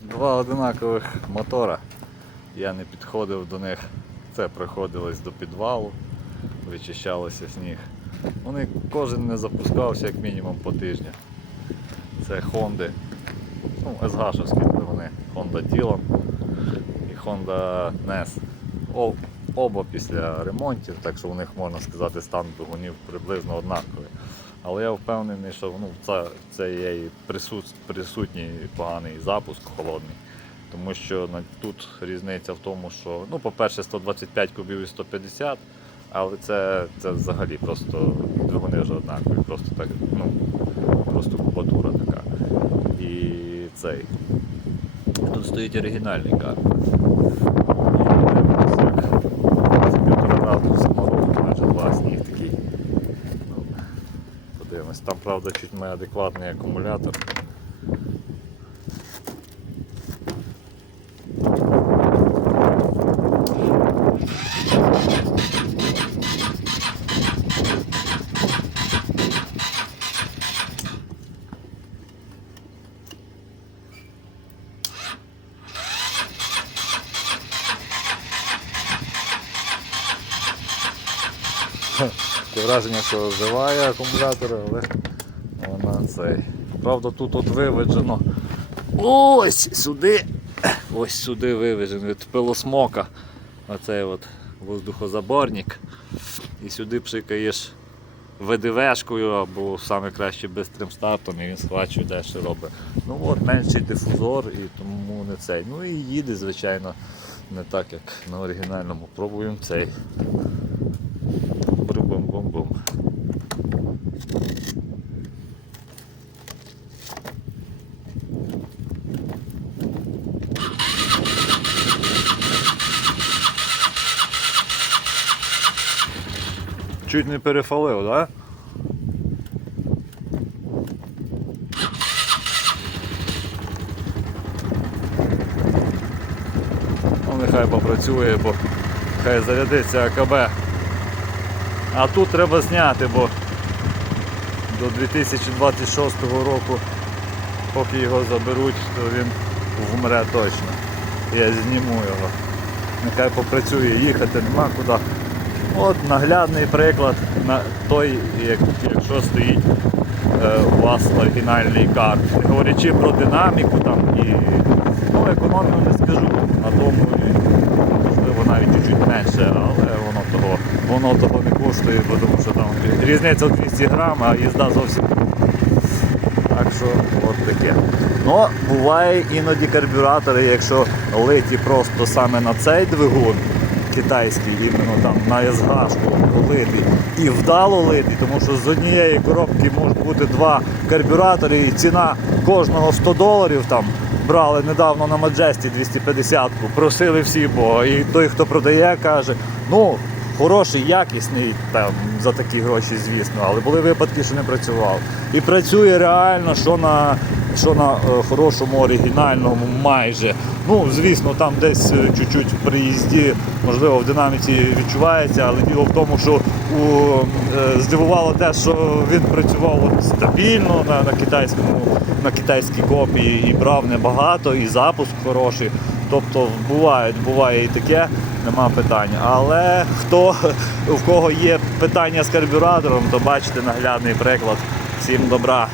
Два одинакових мотора. Я не підходив до них. Це приходилось до підвалу, вичищалося сніг. Вони кожен не запускався як мінімум по тижню. Це Honda. Ну, СГшовські вони. Honda Dillon і Honda NES. О- Оба після ремонтів, так що у них можна сказати стан двигунів приблизно однаковий. Але я впевнений, що ну, це, це є і присут, присутній поганий запуск холодний. Тому що на, тут різниця в тому, що, ну, по-перше, 125 кубів і 150, але це, це взагалі просто двигуни вже однакові, просто так, ну, просто кубатура така. І цей. Тут стоїть оригінальний кар. Це півтора разу саморобний, майже два сніг такий. Ну, Подивимось. Там, правда, чуть неадекватний акумулятор. Таке враження, що живає акумулятор, але вона цей. Правда, тут от виведжено ось сюди, ось сюди виведено від пилосмока. Оцей от воздухозаборник. І сюди пшикаєш ВДВшкою або саме краще бистрим стартом і він схвачує далі робить. Ну от менший дифузор і тому не цей. Ну і їде, звичайно, не так як на оригінальному. Пробуємо цей. Чуть не перефалив. Да? Ну, нехай попрацює, бо хай зарядиться АКБ. А тут треба зняти, бо до 2026 року, поки його заберуть, то він вмре точно. Я зніму його. Нехай попрацює, їхати нема куди. От наглядний приклад на той, як, якщо стоїть е, у вас оригінальний кар. Не говорячи про динаміку там і ну, економію не скажу, на тому можливо навіть чуть-чуть менше, але воно того, воно того не коштує, тому що там різниця в 200 грам, а їзда зовсім. Так що от таке. Ну, буває іноді карбюратори, якщо литі просто саме на цей двигун, китайський, іменно там на СГ литий, і вдало литий, тому що з однієї коробки можуть бути два карбюратори, і ціна кожного 100 доларів там. Брали недавно на Маджесті 250-ку, просили всі Бога. І той, хто продає, каже, ну, хороший, якісний там за такі гроші, звісно, але були випадки, що не працював. І працює реально, що на, що на е, хорошому оригінальному майже. Ну, звісно, там десь е, чуть-чуть в приїзді, можливо, в динаміці відчувається, але діло в тому, що у, е, здивувало те, що він працював стабільно на, на китайському, на китайській копії і брав небагато, і запуск хороший. Тобто бувають, буває і таке, нема питань. Але хто в кого є питання з карбюратором, то бачите наглядний приклад. Всім добра.